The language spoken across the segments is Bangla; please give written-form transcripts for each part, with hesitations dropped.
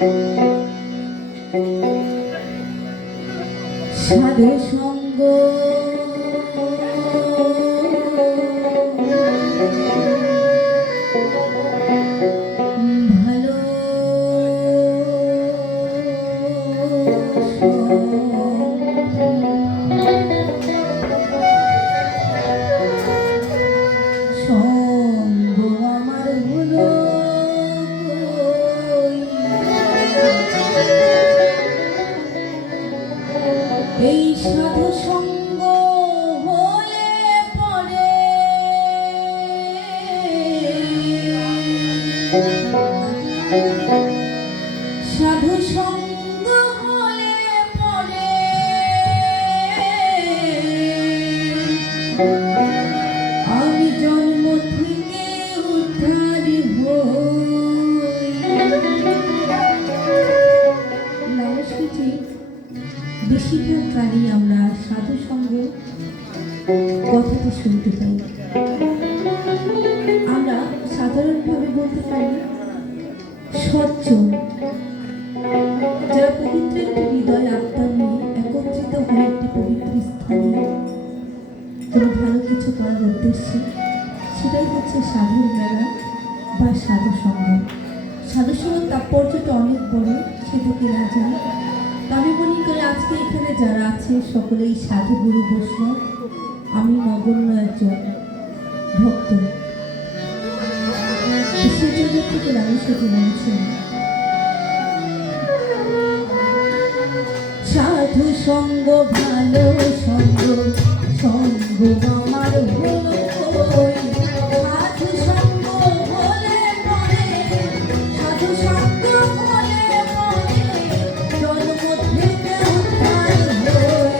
সাধু সঙ্গ ভালো সঙ্গ আমার হলো এই সাধু সঙ্গ হলে পরে সাধু সঙ্গ হলে পরে আমি জন্ম থেকে উদ্ধার হই। নমস্কার। বেশিরভাগ গানই আমরা সাধু সঙ্গ কথাটা শুনতে পাই। আমরা সাধারণভাবে বলতে পারি সজ্জন, যারা পবিত্র একটি হৃদয় আত্মা নিয়ে একত্রিত হয়ে একটি পবিত্র স্থানে কোনো ভালো কিছু করার উদ্দেশ্যে, সেটাই হচ্ছে সাধুর মেলা বা সাধু সঙ্গ। সাধু সঙ্গের তাৎপর্যটা অনেক বড়, সেটাকে না যায়। আমি মনে করি আজকে এখানে যারা আছে সকলেই সাধু গুরু বৈষ্ণব। আমি নগণ্য একজন ভক্ত, সেই জন্য থেকে আমি সেটি মনেছি। সাধু সঙ্গ ভালো সঙ্গ, সঙ্গ আমার হলো সাধু সঙ্গ হলে পরে, সাধু সঙ্গ হলে পরে জন্ম থেকে উদ্ধার হই।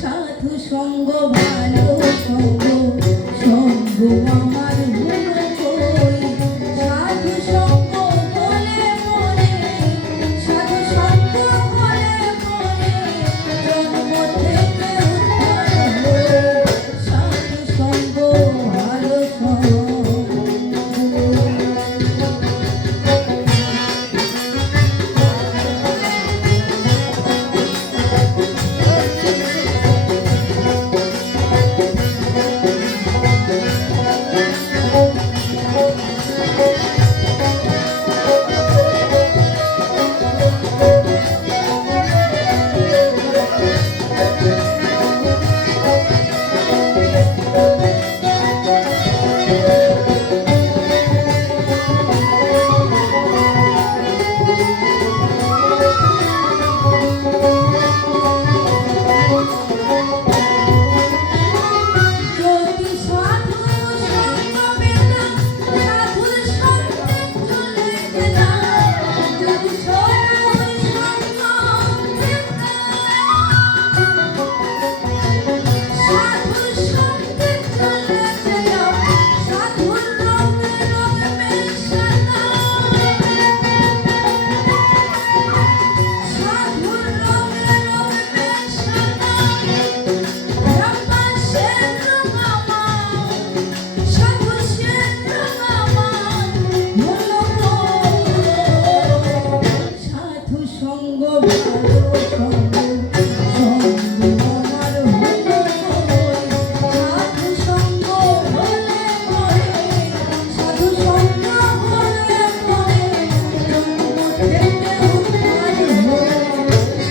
সাধু সঙ্গ ভালো সঙ্গ, সঙ্গ আমার হলো সাধু সঙ্গ হলে পরে, সাধু সঙ্গ হলে পরে জন্ম থেকে উদ্ধার হই।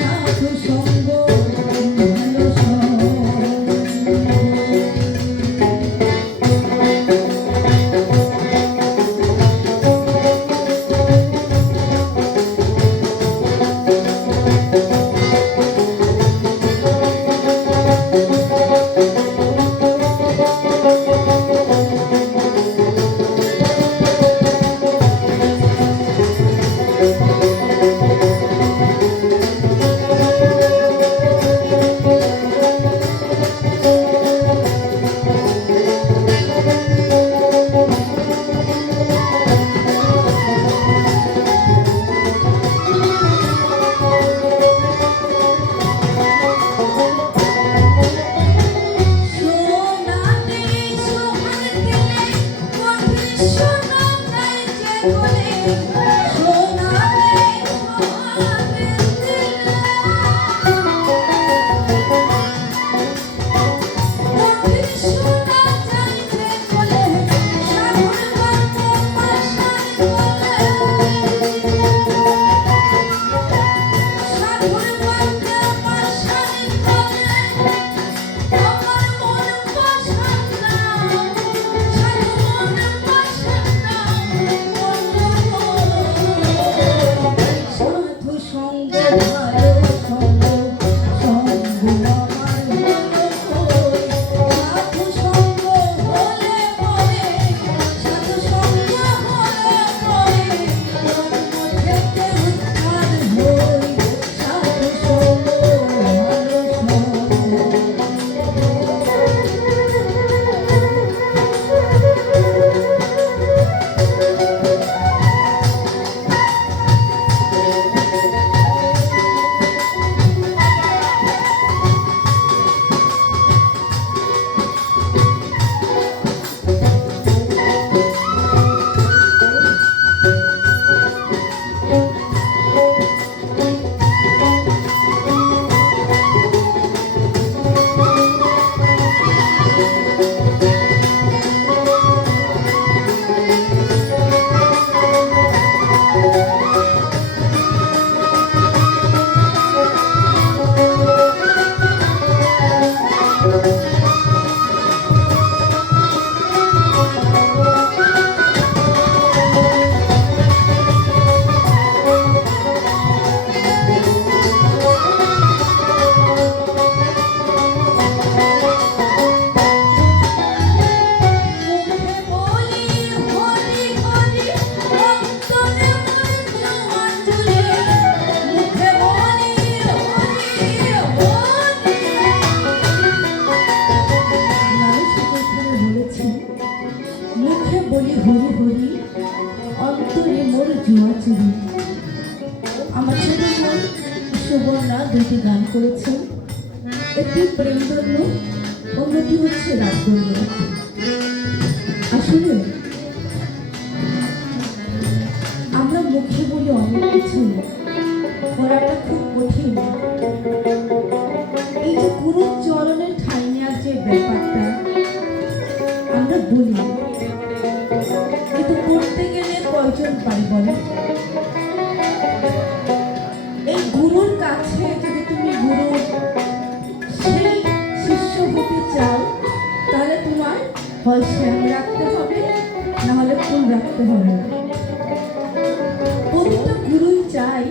সাধু সঙ্গ ভালো সঙ্গ। সোনাতে জুয়া চুরি। আমার ছোট বোন সুবর্ণা দুটি গান করেছে, একটি প্রেম ধন্য, অন্যটি হচ্ছে রাগ ধন্য। আসলে আমরা মুখে বলি অনেক কিছু, করাটা খুব কঠিন। এই যে গুরুর চরণের ঠাঁই নেওয়ার যে ব্যাপারটা আমরা বলি, কিন্তু করতে গেলে কয়জন পাই বলে? এই গুরুর কাছে যদি তুমি গুরুর সেই শিষ্য হতে চাও, তাহলে তোমার হয় শ্যাম রাখতে হবে, না হলে ফুল রাখতে হবে। প্রতিটা গুরুই চাই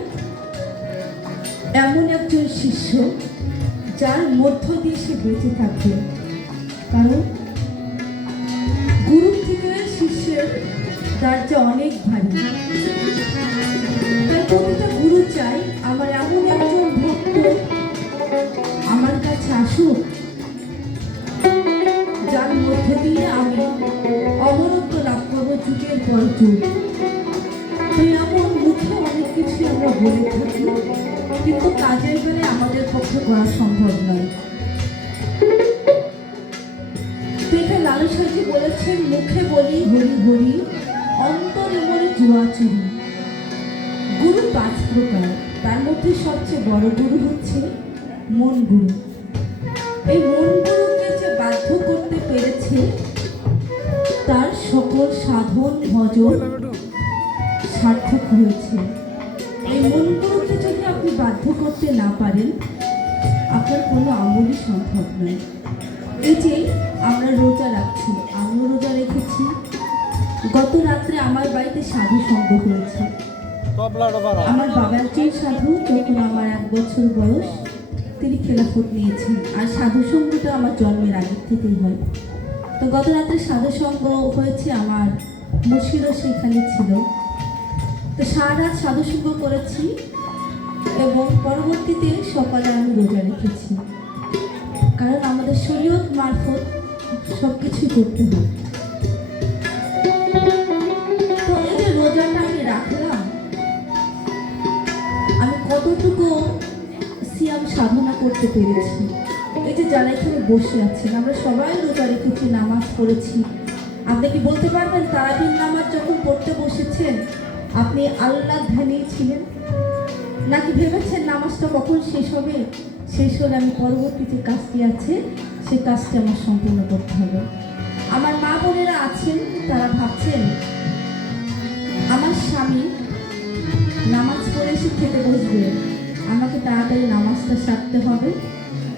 এমন একজন শিষ্য যার মধ্য দিয়ে সে বেঁচে থাকবে, কারণ গুরু থেকে শিষ্যের দরজা অনেক ভারী। তাই প্রতিটা গুরু চাই আমার এমন একজন ভক্ত আমার কাছে আসুক, যার মধ্যে দিয়ে আমি অমরত্ব লাভ করবো যুগের পর যুগ। তো এমন মুখে অনেক কিছু আমরা বলে থাকি, কিন্তু কাজের বেলায় আমাদের পক্ষে করা সম্ভব নয়। তো এটা লালু সাহেবজি বলেছেন, মুখে বলি হরি হরি, অন্তরে মনে জুয়া চুরি। গুরু 5 প্রকার, তার মধ্যে সবচেয়ে বড় গুরু হচ্ছে মন গুরু। এই মন গুরুকে যে বাধ্য করতে পেরেছে, তার সকল সাধন ভজন সার্থক হয়েছে। এই মন গুরুকে যদি আপনি বাধ্য করতে না পারেন, আপনার কোনো আমলই সম্ভব নয়। এই যে আমরা রোজা রাখছি, আমিও রোজা রেখেছি। গত রাত্রে আমার বাড়িতে সাধু সঙ্গ হয়েছে। আমার বাবা একজন সাধু, যখন আমার 1 বছর বয়স তিনি খেলাফত নিয়েছেন, আর সাধু সঙ্গটা আমার জন্মের আগের থেকেই হয়। তো গত রাত্রে সাধু সঙ্গ হয়েছে, আমার মুর্শিদও সেখানে ছিল। তো সারা রাত সাধু সঙ্গ করেছি এবং পরবর্তীতে সকালে আমি রোজা রেখেছি, কারণ আমাদের শরীয়ত মারফত সব কিছুই করতে হয়। তো এই যে রোজাটা আমি রাখলাম, আমি কতটুকু সিয়াম সাধনা করতে পেরেছি। এই যে যারা এখানে বসে আছেন, আমরা সবাই রোজা রেখেছি, নামাজ পড়েছি। আপনি কি বলতে পারবেন তারাবির নামাজ যখন পড়তে বসেছেন আপনি আল্লাহ ধ্যানেই ছিলেন, নাকি ভেবেছেন নামাজটা কখন শেষ হবে, শেষ হলে আমি পরবর্তী যে কাজটি আছে সে কাজটি আমার সম্পূর্ণ করতে হবে? আমার মা বোনেরা আছেন, তারা ভাবছেন আমার স্বামী নামাজ পড়ে এসে খেতে বসবে, আমাকে তাড়াতাড়ি নামাজটা সারতে হবে,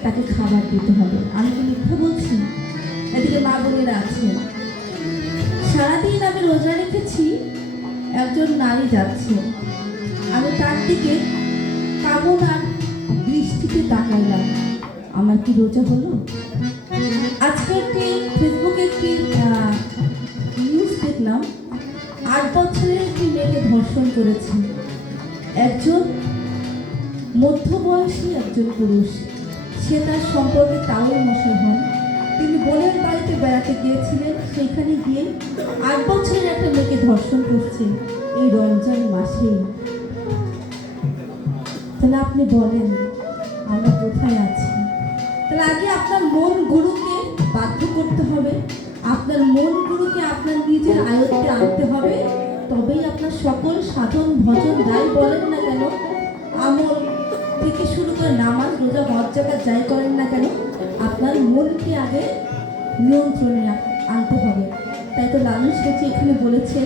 তাকে খাবার দিতে হবে। আমি কি মিথ্যা বলছি? এদিকে মা বোনেরা আছেন, সারাদিন আমি রোজা রেখেছি, একজন নারী যাচ্ছে, আমি তার দিকে কামনার দৃষ্টিতে তাকাইলাম, আমার কি রোজা হলো? আজকে একটি ফেসবুকে একটি নিউজ দেখলাম, 8 বছরের একটি মেয়েকে ধর্ষণ করেছে একজন মধ্যবয়সী একজন পুরুষ। সে তার সম্পর্কে তাওই মশাই হন। তিনি বোনের বাড়িতে বেড়াতে গিয়েছিলেন, সেইখানে গিয়ে 8 বছরের একটা মেয়েকে ধর্ষণ করছে এই রমজান মাসেই। তাহলে আপনি বলেন আমরা কোথায় আছি? তাহলে আগে আপনার মন গুরুকে বাধ্য করতে হবে, আপনার মন গুরুকে আপনার নিজের আয়ত্তে আনতে হবে, তবেই আপনার সকল সাধন ভজন যাই বলেন না কেন, আমল থেকে শুরু করে নামাজ রোজা হজ জাকাত যাই করেন না কেন, আপনার মনকে আগে নিয়ন্ত্রণে আনতে হবে। তাই তো লালু সাহেবজি এখানে বলেছেন